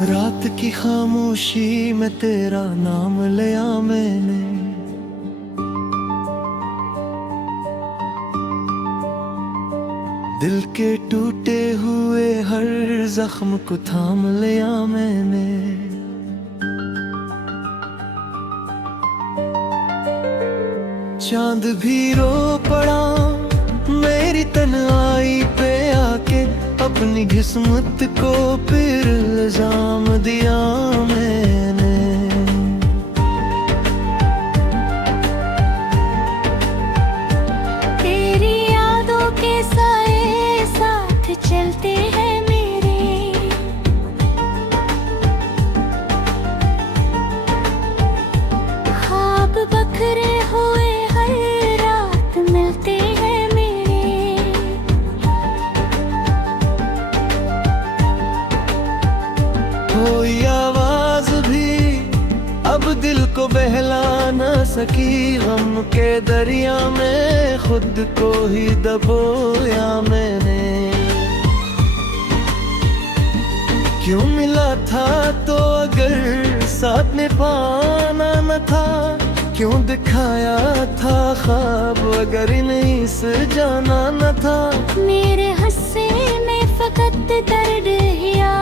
रात की खामोशी में तेरा नाम लिया मैंने, दिल के टूटे हुए हर जख्म को थाम लिया मैंने। चांद भी रो पड़ा मेरी तन्हाई पे आके, अपनी किस्मत को फिर इल्जाम दिया मैंने। तेरी यादों के साए साथ चलते हैं मेरे, ख्वाब बखरे हुए हर रात मिलते हैं मेरे। कोई आवाज भी अब दिल को बहला न सकी, गम के दरिया में खुद को ही दबोया मैंने। क्यों मिला था तो अगर साथ में पाना न था, क्यों दिखाया था ख्वाब अगर नहीं सजाना न था। मेरे हंसे में फकत दर्द हिया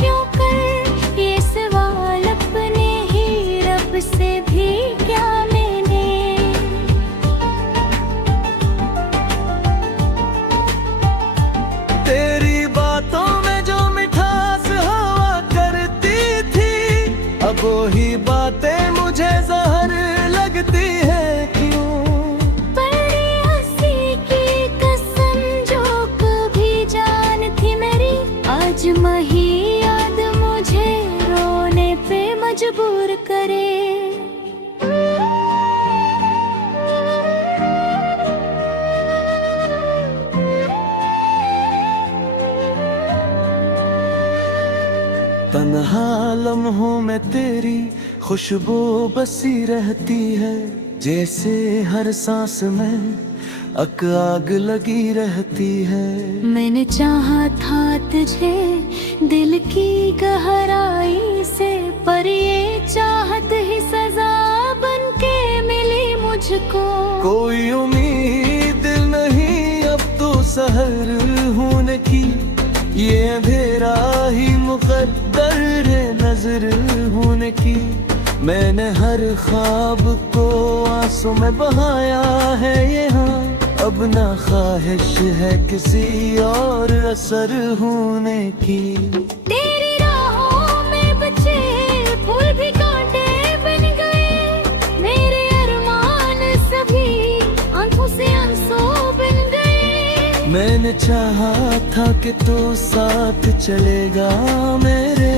क्यों कर, ये सवाल अपने ही रब से भी क्या मैंने। तेरी बातों में जो मिठास हवा करती थी, अब वही बातें मुझे जहर लगती है क्यों। बड़ी हंसी की कसम जो कभी जान थी मेरी, आज वही याद मुझे रोने पे मजबूर करे। तन्हा लम्हों में तेरी खुशबू बसी रहती है, जैसे हर सांस में आग लगी रहती है। मैंने चाहा था तुझे दिल की गहराई से, पर ये चाहत ही सजा बन के मिली मुझको। कोई उम्मीद नहीं अब तो सहर होने की, ये अंधेरा ही मुकद्दर है नजर होने की। मैंने हर ख्वाब को आंसू में बहाया है यहाँ, अब ना ख्वाहिश है किसी और असर होने की। तेरी राहों में बचे फूल भी कांटे बन गए, मेरे अरमान सभी आंखों से आंसू बन गए। मैंने चाहा था कि तू साथ चलेगा मेरे,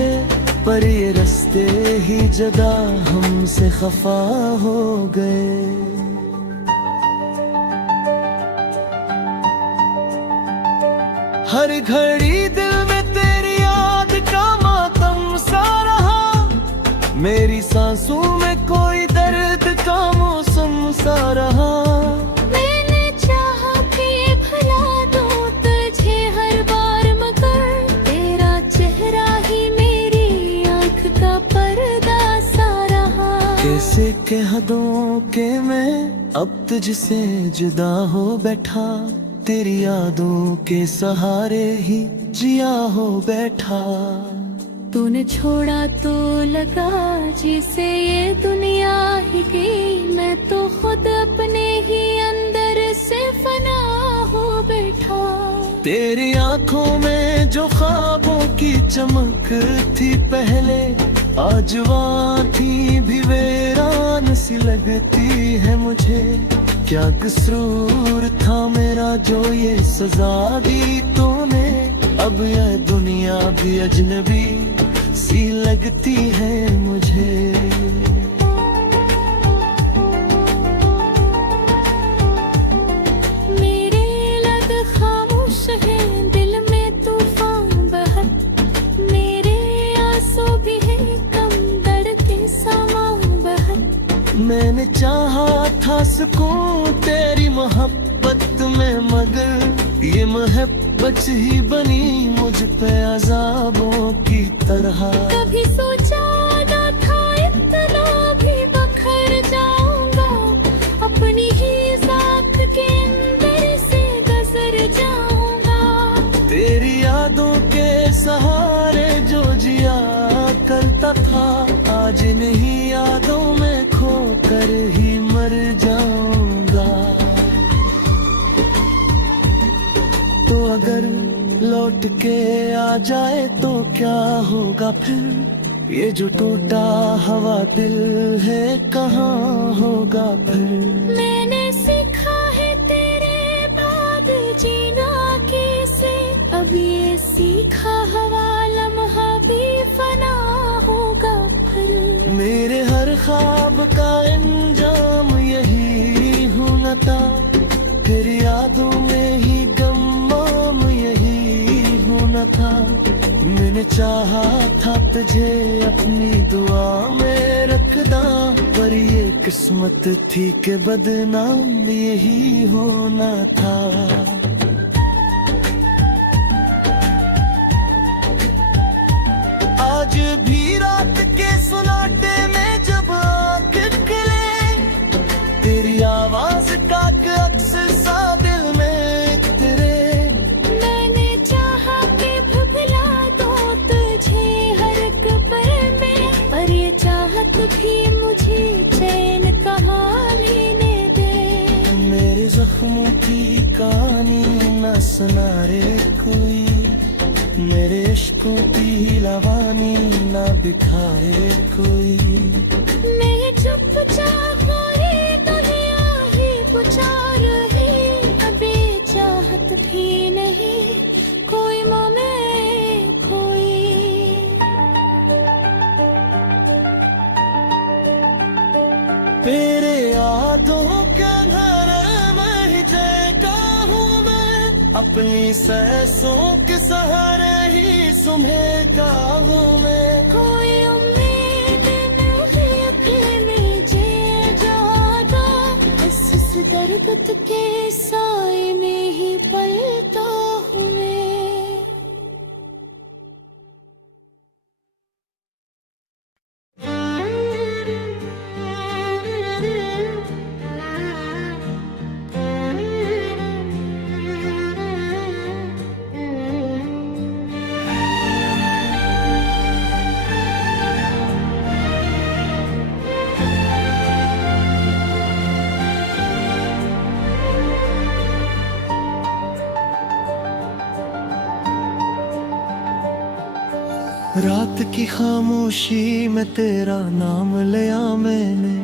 पर ये रास्ते ही जदा हमसे खफा हो गए। हर घड़ी दिल में तेरी याद का मातम सा रहा, मेरी सांसों में कोई दर्द का मौसम सा रहा। मैंने चाहा कि भुला दूं तुझे हर बार, मगर तेरा चेहरा ही मेरी आँख का पर्दा सा रहा। कैसे कह दूं कि मैं अब तुझसे जुदा हो बैठा, तेरी यादों के सहारे ही जिया हो बैठा। तूने छोड़ा तो लगा जिसे ये दुनिया ही की, मैं तो खुद अपने ही अंदर से फना हो बैठा। तेरी आंखों में जो ख्वाबों की चमक थी पहले, आज वहाँ थी भी वीरान सी लगती है मुझे। क्या कसूर था मेरा जो ये सजा दी तूने, अब यह दुनिया भी अजनबी सी लगती है मुझे। मेरे लग खामोश है दिल में तूफान बहत, मेरे आंसू भी है कम दर्द के समा बहत। मैंने चाहा था सुकून तेरी मोहब्बत में, मगर ये मोहब्बत बच ही बनी मुझ पे अज़ाबों की तरह। कभी सोचा ना था इतना भी बखर जाऊंगा, अपनी ही ज़ात के अंदर से गुजर जाऊंगा। तेरी यादों के सहारे जो जिया करता था, आज इन्हीं यादों में खोकर ही मर जाऊंगा। तो अगर लौट के आ जाए तो क्या होगा फिर, ये जो टूटा हुआ दिल है कहाँ होगा फिर। मैंने सीखा है तेरे बाद जीना कैसे, अब ये सीखा हुआ लम्हा भी फना होगा फिर। मेरे हर ख्वाब का अंजाम यही होना था, फिर यादों में ही गम यही होना था। मैंने चाहा था तुझे अपनी दुआ में रखना, पर ये किस्मत थी कि बदनाम यही होना था। आज भी रात के सुनाटे में जब आँख खिले, तेरी आवाज का अक्स सा दिल में तेरे। मैंने चाहा कि भुला दो तुझे हर एक पल में, पर ये चाहत भी मुझे चैन कहाँ लेने दे। मेरे जख्मों की कहानी न सुना रे कोई, मेरे इश्कों की लवानी न बिखारे कोई। मैं चुपचाप ही तुझे आही बुझा रही, अब ये चाहत भी नहीं कोई में कोई। तेरे यादों के घर में ही जगा हूँ मैं, अपनी सांसों के सहारे ही सुबह हूँ मैं। कोई उम्मीद नहीं अकेले जे जादा, इस दर्द के साए में ही पलता हूँ मैं। रात की खामोशी में तेरा नाम लिया मैंने,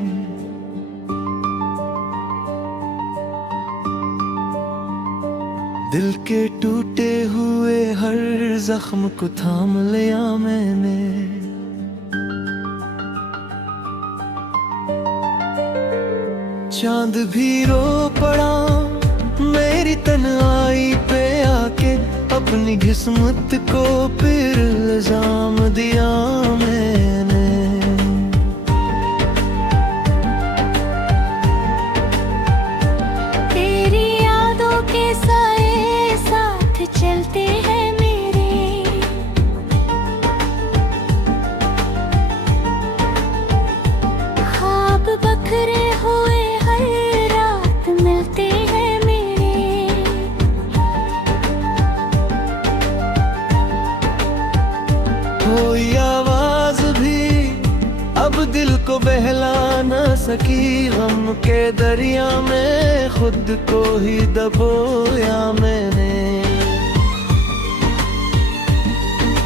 दिल के टूटे हुए हर जख्म को थाम लिया मैंने। चांद भी रो पड़ा मेरी तन्हाई पे आके, अपनी किस्मत को फिर इल्जाम दिया मैंने। तेरी यादों के साए साथ चलते हैं मेरे, ख्वाब बखरे हुए हर रात मिलते हैं मेरे। कोई आवाज भी अब दिल को बहला न सकी, गम के दरिया में खुद को ही दबोया मैंने।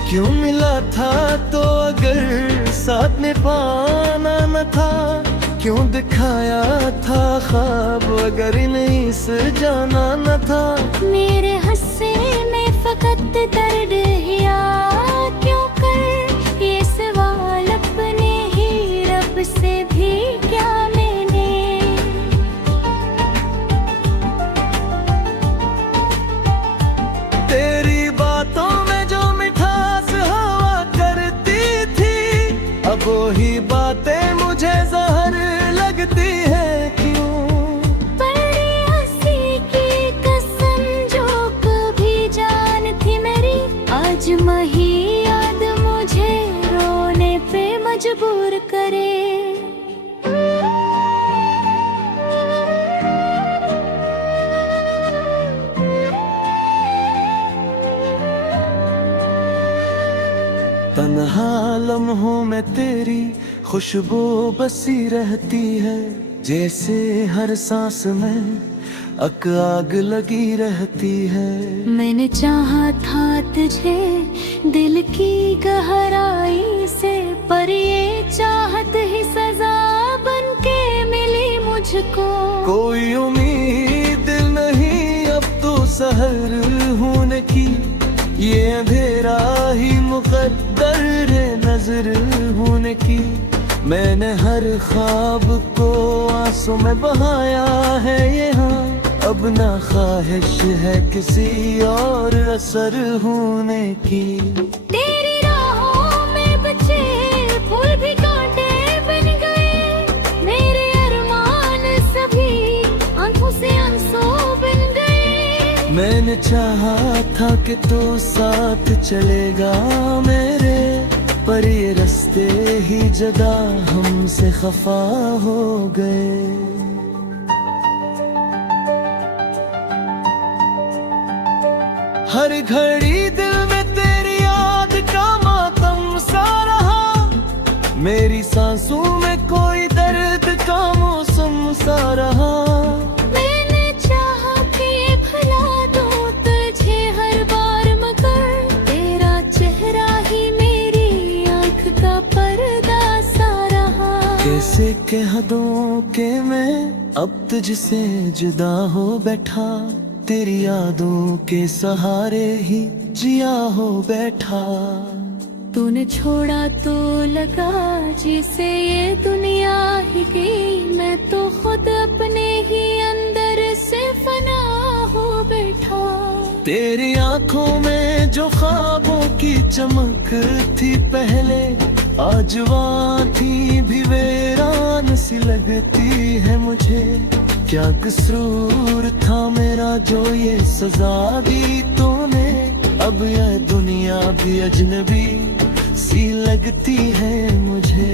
क्यों मिला था तो अगर साथ निभाना न था, क्यों दिखाया था ख्वाब अगर नहीं सजाना न था। मेरे हंसने में फकत दर्द हिया क्यों कर, ये सवाल अपने ही रब से भी क्या मैंने। तेरी बातों में जो मिठास हवा करती थी, अब वही बातें मुझे जहर लगती है क्यों। पर हंसी की कसम जो कभी जा दूर करे। तन्हा लम्हों में तेरी खुशबू बसी रहती है, जैसे हर सांस में आग लगी रहती है। मैंने चाहा था तुझे दिल की गहराई से, पर ये चाहत ही सजा बन के मिली मुझको। कोई उम्मीद नहीं अब तो सहर होने की, ये अंधेरा ही मुकद्दर है नजर होने की। मैंने हर ख्वाब को आंसू में बहाया है यहाँ, अब ना ख्वाहिश है किसी और असर होने की। तेरी राहों में बचे फूल भी कांटे बन गए, मेरे अरमान सभी आंखों से आंसू बन गए। मैंने चाहा था कि तू साथ चलेगा मेरे, पर ये रास्ते ही जदा हमसे खफा हो गए। हर घड़ी दिल में तेरी याद का मातम सा रहा, मेरी सांसों में कोई दर्द का मौसम सा रहा। मैंने चाहा कि भुला दूं तुझे हर बार, मगर तेरा चेहरा ही मेरी आंख का पर्दा सा रहा। कैसे कह दूं कि मैं अब तुझसे जुदा हो बैठा, तेरी यादों के सहारे ही जिया हो बैठा। तूने छोड़ा तो लगा जिसे ये दुनिया ही गई, मैं तो खुद अपने ही अंदर से फना हो बैठा। तेरी आंखों में जो ख्वाबों की चमक थी पहले, आज वहाँ थी भी वीरान सी लगती है मुझे। क्या कसूर था मेरा जो ये सजा दी तूने, अब यह दुनिया भी अजनबी सी लगती है मुझे।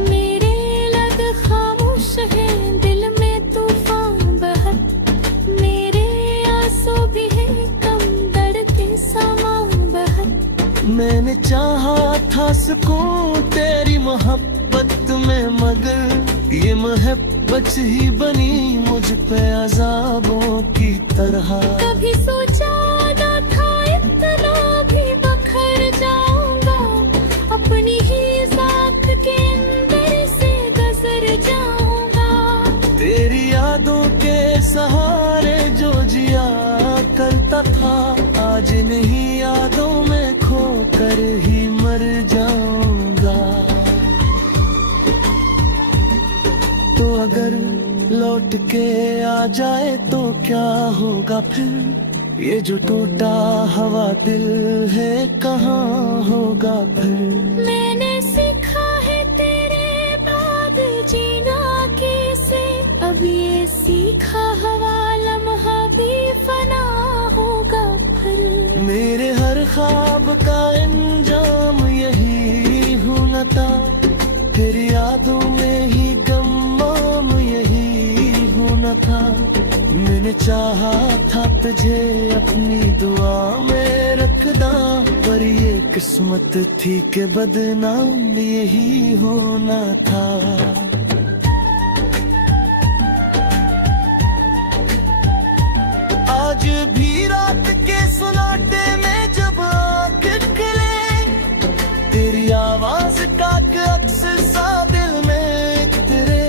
मेरे लग खामोश है दिल में तूफान बहत, मेरे आंसू भी है कम दर्द के समा बहत। मैंने चाहा था सुकून तेरी मोहब्बत में, मगर ये मोहब्बत ही बनी मुझ पे अज़ाबों की तरह। कभी सोचा ना था इतना भी बखर जाऊंगा, अपनी ही ज़ात के अंदर से गुजर जाऊंगा। तेरी यादों के सहारे जो जिया करता था, आज नहीं यादों में खो कर ही मर जाऊंगा। तो अगर लौट के आ जाए तो क्या होगा फिर, ये जो टूटा हवा दिल है कहाँ होगा फिर। मैंने सीखा है तेरे बाद जीना कैसे, अब ये सीखा हवा लम्हा भी फना होगा फिर। मेरे हर ख्वाब का अंजाम यही होना था, फिर यादों में ही गम यही होना था। मैंने चाहा था तुझे अपनी दुआ में रखना, पर ये किस्मत थी कि बदनाम यही होना था। आज भी रात के सुनाटे में जब आँख खुले, तेरी आवाज का अक्स सा दिल में तेरे।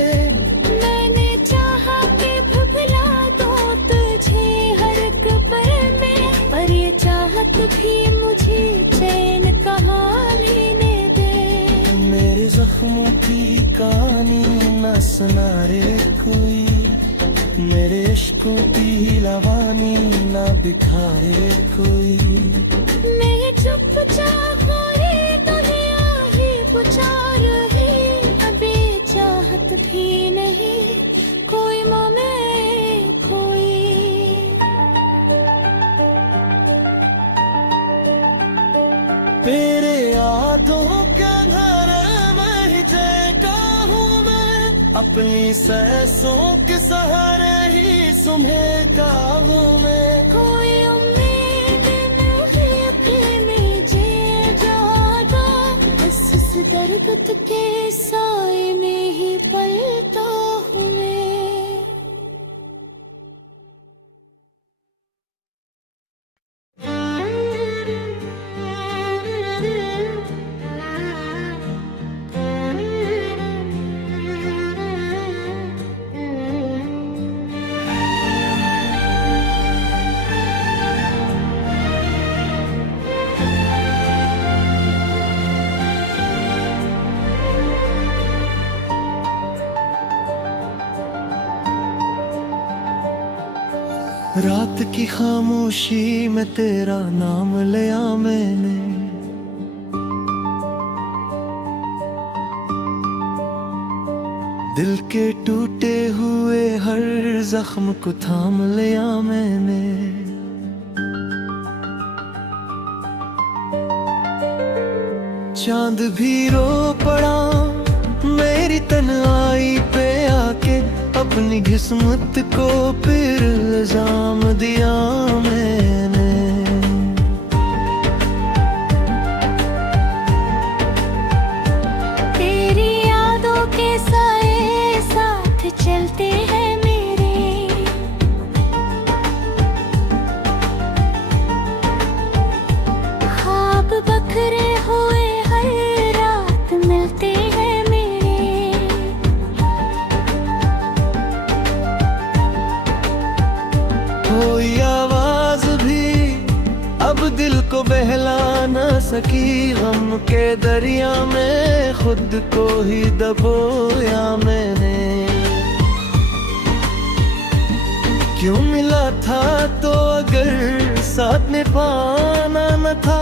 मैंने चाहा कि भुला दूं तुझे हर कब्र में, पर ये चाहत भी मुझे चैन कहाँ लेने दे। मेरे जख्मों की कहानी न सुना रे कोई, मेरे इश्कों की लवानी ना बिखारे कोई। मैं चुपचाप ही दुनिया ही पुकार रही, अबे चाहत भी नहीं कोई में कोई। तेरे यादों के घर में ही जगा हूँ मैं, अपनी सांसों के सहारे ही सुबह हूँ मैं। कोई उम्मीद नहीं अपने में जे जागा, बस उस दर्द के साए में ही पलता हूँ मैं। रात की खामोशी में तेरा नाम लिया मैंने, दिल के टूटे हुए हर जख्म को थाम लिया मैंने। चांद भी रो पड़ा मेरी तन्हाई पे आके, अपनी किस्मत को फिर इल्जाम दिया मैंने। तेरी यादों के साए साथ चलते हैं मेरे, ख्वाब बखरे हुए हर रात मिलते हैं मेरे। कोई आवाज भी अब दिल को बहला न सकी, गम के दरिया में खुद को ही दबोया मैंने। क्यों मिला था तो अगर साथ में पाना न था,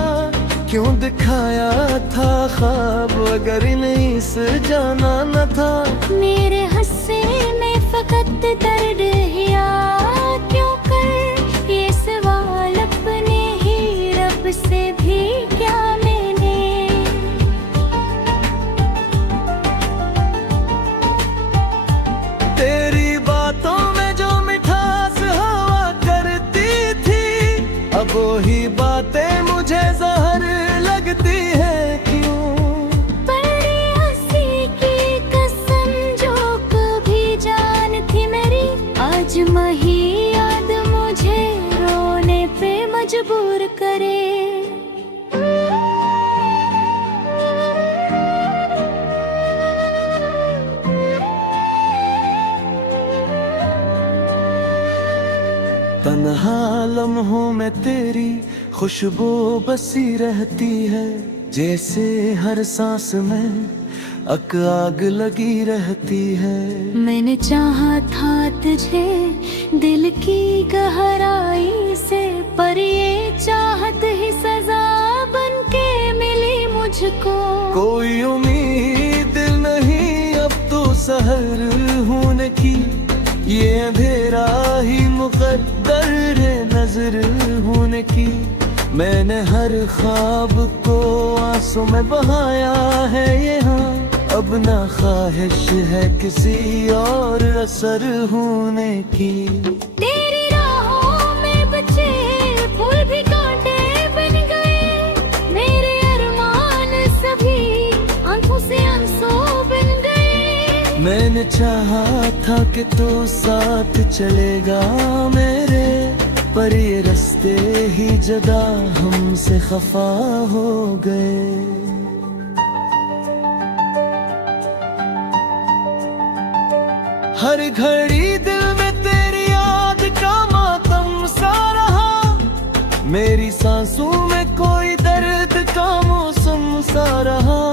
क्यों दिखाया था ख्वाब अगर नहीं सजाना न था। मेरे हंसने में फकत दर्द हिया क्यों कर, ये सवाल अपने ही रब से भी क्या मैंने। तेरी बातों में जो मिठास हवा करती थी, अब वही बातें मुझे जहर लगती है क्यों। बड़ी हंसी की कसम जो कभी जान थी मेरी, आज वही याद मुझे रोने पे मजबूर करे। तन्हा लम्हों में तेरी खुशबू बसी रहती है, जैसे हर सांस में आग लगी रहती है। मैंने चाहा था तुझे दिल की गहराई से, पर ये चाहत ही सजा बन के मिली मुझको। कोई उम्मीद नहीं अब तो सहर होने की, ये अंधेरा ही मुकद्दर है नजर होने की। मैंने हर ख्वाब को आंसू में बहाया है यहाँ, अब ना ख्वाहिश है किसी और असर होने की। तेरी राहों में बचे फूल भी कांटे बन गए, मेरे अरमान सभी आंखों से आंसू बन गए। मैंने चाहा था कि तू साथ चलेगा मेरे, पर ये रास्ते ही जदा हमसे खफा हो गए। हर घड़ी दिल में तेरी याद का मातम सा रहा, मेरी सांसों में कोई दर्द का मौसम सा रहा।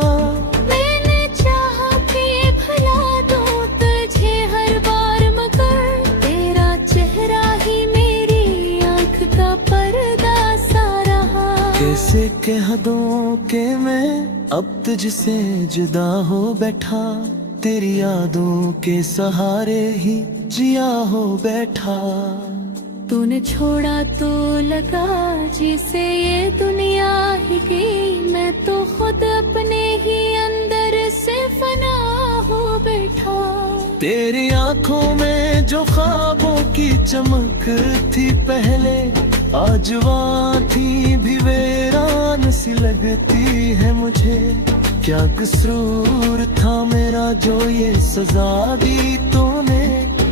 मैंने चाहा कि भुला दूं तुझे हर बार, मगर तेरा चेहरा ही मेरी आंख का पर्दा सा रहा। कैसे कह दूं कि मैं अब तुझसे जुदा हो बैठा, तेरी यादों के सहारे ही जिया हो बैठा। तूने छोड़ा तो लगा जैसे ये दुनिया ही गई, मैं मैं तो खुद अपने ही अंदर से फना हो बैठा। तेरी आंखों में जो ख्वाबों की चमक थी पहले, आज वहाँ थी भी वीरान सी लगती है मुझे। क्या कसूर था मेरा जो ये सजा दी तूने,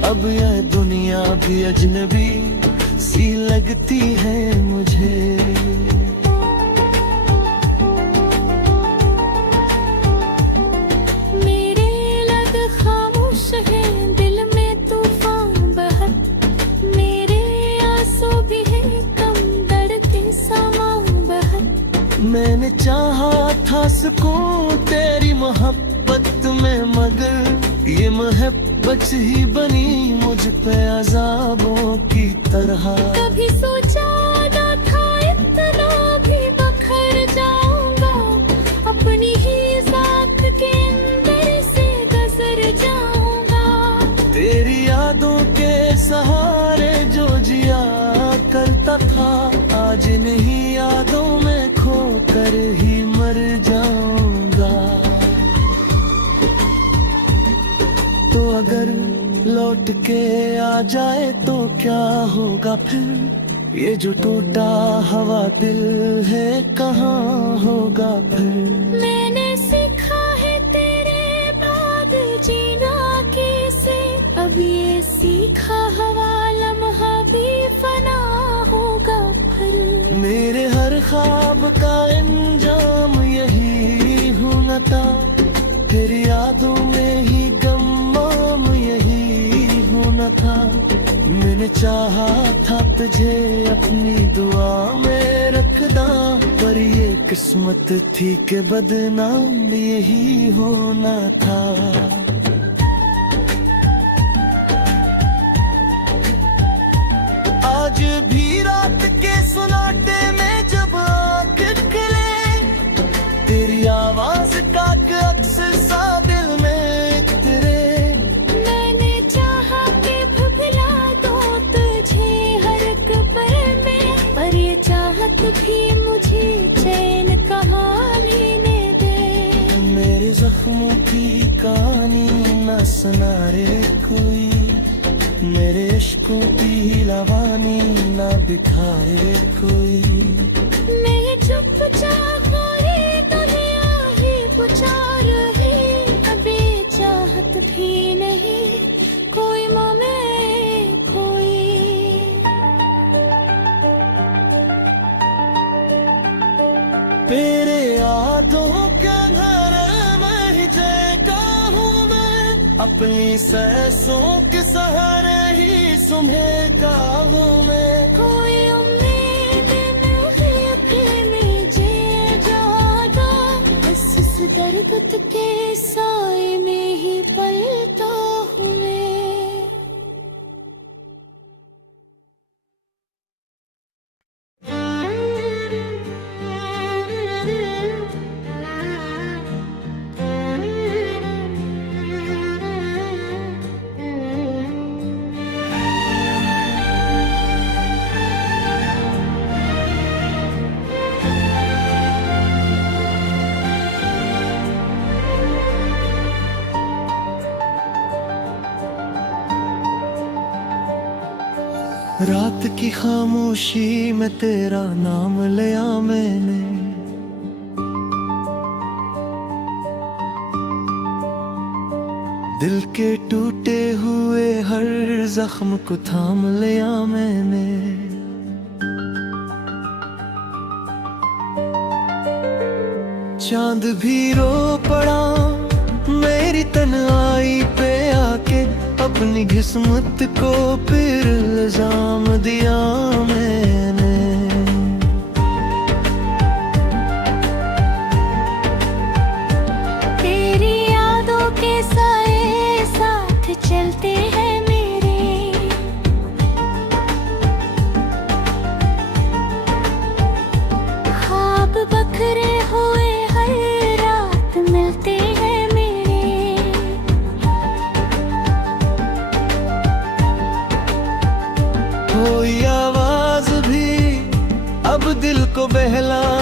अब यह दुनिया भी अजनबी सी लगती है मुझे। मेरे लग खामोश है, दिल में तूफान बहर, मेरे आंसू भी है कम दर्द समा बहर। मैंने चाहा था सुकून तेरी मोहब्बत में, मगर ये मोहब्बत ही बनी मुझ पे अज़ाबों की तरह। कभी सोचा ना था इतना भी बखर जाऊंगा, अपनी ही ज़ात के अंदर से गुजर जाऊंगा। तेरी यादों के सहारे जो जिया करता था, आज इन्हीं यादों में खो कर ही मर जाऊंगा। तो अगर लौट के आ जाए तो क्या होगा फिर, ये जो टूटा हवा दिल है कहाँ होगा फिर। मैंने सीखा है तेरे बाद जीना कैसे, अब ये सीखा हवा लम्हा भी फना होगा फिर। मेरे हर ख्वाब का अंजाम यही होना था, तेरी यादों में ही गम यही होना था। मैंने चाहा था तुझे अपनी दुआ में रखना, पर ये किस्मत थी कि बदनाम यही होना था। आज भी रात के सन्नाटे में जब आँख खुले, तेरी आवाज का अक्स सा दिल में तेरे। मैंने चाहा कि भुला दो तुझे हर एक पल में, पर ये चाहत भी मुझे चैन कहाँ लेने दे। मेरे जख्मों की कहानी न सुना रे कोई, मेरे इश्कों की लवानी न दिखाए कोई। मैं चुपचाप रे दुनिया ही पुकार है, अबे चाहत भी नहीं कोई में कोई। तेरे यादों के घर में ही जगा हूँ मैं, अपनी सांसों के सहारे ही सुबह का हूँ मैं। कोई उम्मीद नहीं अपने जे जादा, बस इस दर्द के साए में ही पलता हूँ मैं। रात की खामोशी में तेरा नाम लिया मैंने, दिल के टूटे हुए हर जख्म को थाम लिया मैंने। चांद भी रो पड़ा मेरी तन्हाई पे आके, अपनी किस्मत को फिर इल्जाम दिया मैंने। तेरी यादों के साए साथ चलते हैं मेरे, ख्वाब बखरे हुए हर रात मिलते हैं मेरे। कोई आवाज भी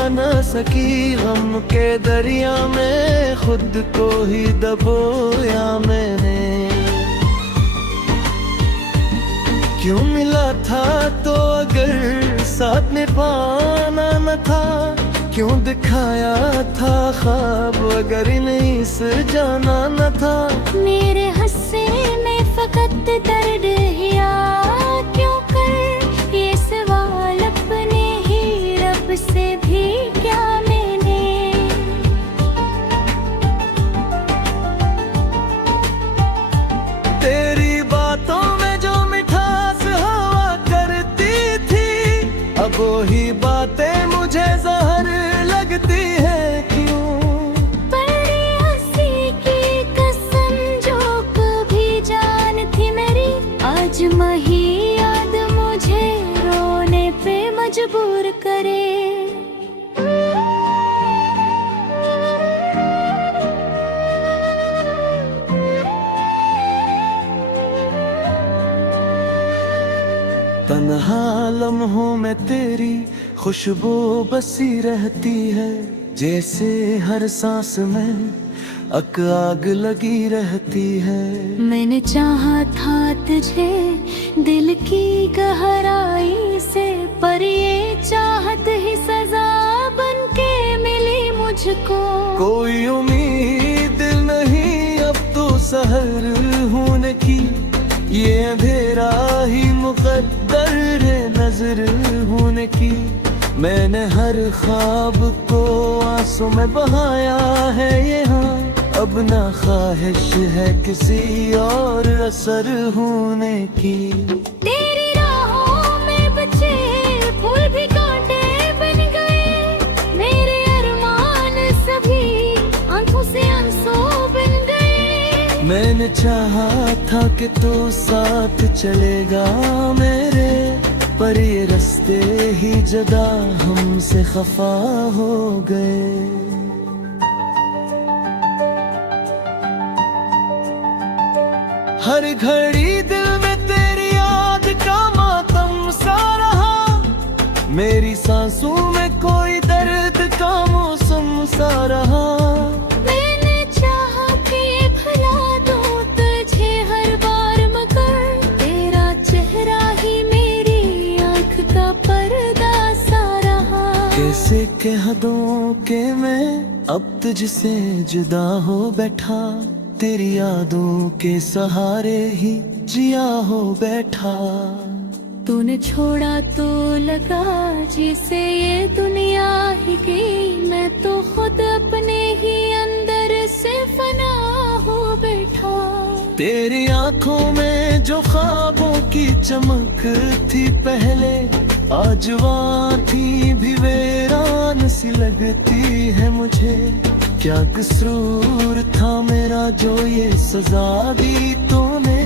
न सकी, गम के दरिया में खुद को ही दबोया मैंने। क्यों मिला था तो अगर साथ में पाना न था, क्यों दिखाया था ख्वाब अगर नहीं सजाना न था। मेरे हंसने में फकत दर्द हिया क्यों कर, ये सवाल अपने ही रब से भी क्या मैंने। तेरी बातों में जो मिठास हवा करती थी, अब वही बातें मुझे जहर लगती है क्यों। बड़ी हंसी की कसम जो कभी जान थी मेरी, आज वही याद मुझे रोने पे मजबूर करे। तन्हा लम्हों में तेरी खुशबू बसी रहती है, जैसे हर सांस में आग लगी रहती है। मैंने चाहा था तुझे दिल की गहराई से, पर ये चाहत ही सजा बन के मिली मुझको। कोई उम्मीद नहीं अब तो सहर होने की, ये अंधेरा ही मुकद्दर है नजर होने की। मैंने हर ख्वाब को आंसू में बहाया है यहाँ, अब ना ख्वाहिश है किसी और असर होने की। तेरी राहों में बचे फूल भी कांटे बन गए, मेरे अरमान सभी आंखों से आंसू बन गए। मैंने चाहा था कि तू साथ चलेगा मेरे, पर ये रास्ते ही जदा हमसे खफा हो गए। हर घड़ी दिल में तेरी याद का मातम सा रहा, मेरी सांसों में कोई दर्द का मौसम सा रहा। मैंने चाहा कि भुला दूं तुझे हर बार, मगर तेरा चेहरा ही मेरी आँख का पर्दा सा रहा। कैसे कह दूं कि मैं अब तुझसे जुदा हो बैठा, तेरी यादों के सहारे ही जिया हो बैठा। तूने छोड़ा तो लगा जिसे ये दुनिया ही गई, मैं तो खुद अपने ही अंदर से फना हो बैठा। तेरी आंखों में जो ख्वाबों की चमक थी पहले, आज वहाँ थी भी वीरान सी लगती है मुझे। क्या कसूर था मेरा जो ये सजा दी तूने,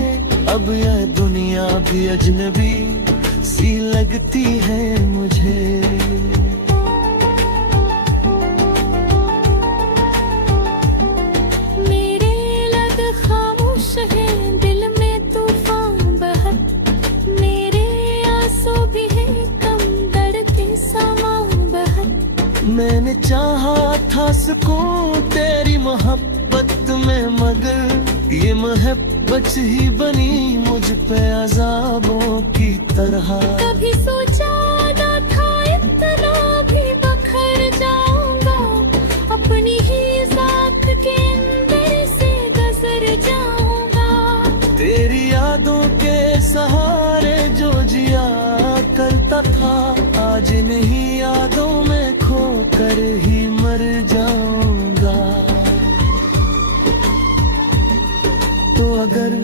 अब यह दुनिया भी अजनबी सी लगती है मुझे। मेरे लग खामोश है दिल में तूफान बहर, मेरे आंसू भी है कम दर्द के सामान बहर। मैंने चाहा था सुकून तेरी मोहब्बत में, मगर ये मोहब्बत ही बनी मुझ पे अज़ाबों की तरह। कभी सोचा ना था इतना भी बखर जाऊंगा, अपनी ही ज़ात के अंदर से गुजर जाऊंगा। तेरी यादों के सहारे जो जिया करता था, आज इन्हीं यादों में खो कर ही मर जाऊंगा। तो अगर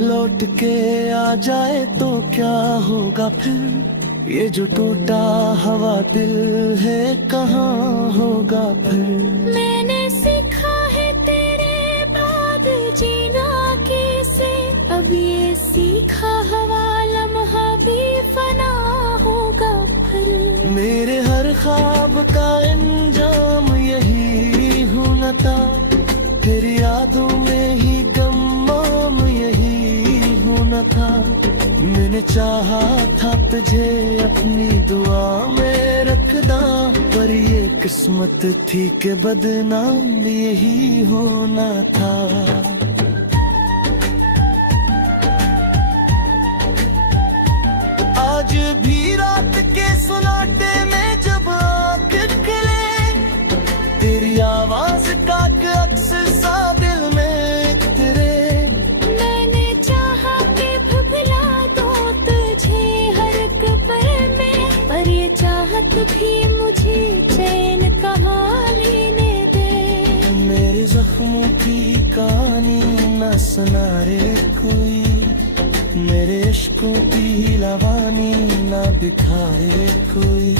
लौट के आ जाए तो क्या होगा फिर, ये जो टूटा हवा दिल है कहाँ होगा फिर। मैंने सीखा है तेरे बाद जीना कैसे, अब ये सीखा हवा लम्हा भी फना होगा फिर। मेरे हर ख्वाब का अंजाम यही होना था, तेरी यादों में ही गम यही होना था। मैंने चाहा था तुझे अपनी दुआ में रखना, पर ये किस्मत थी कि बदनाम यही होना था। आज भी रात के सुनाटे में जब आँख खिले, तेरी आवाज का अक्स सा दिल में तेरे। मैंने चाहा कि भुला दूं तुझे हर एक पल में, पर ये चाहत भी मुझे चैन कहाँ लेने दे। मेरे जख्मों की कहानी न सुना रे कोई, मेरे इश्कों की लवानी न दिखाए कोई।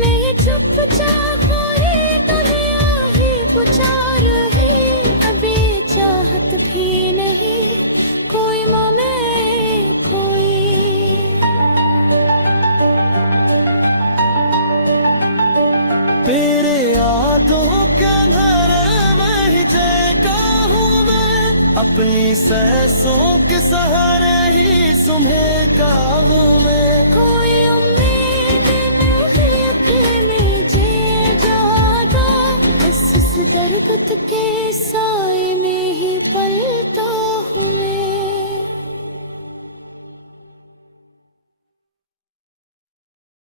मैं चुपचाप ये दुनिया ही पुकार रही, अबे चाहत भी नहीं कोई में कोई। तेरे यादों के घर में ही जगा हूँ मैं, अपनी सांसों के सहारे ही सुबह का हूँ मैं।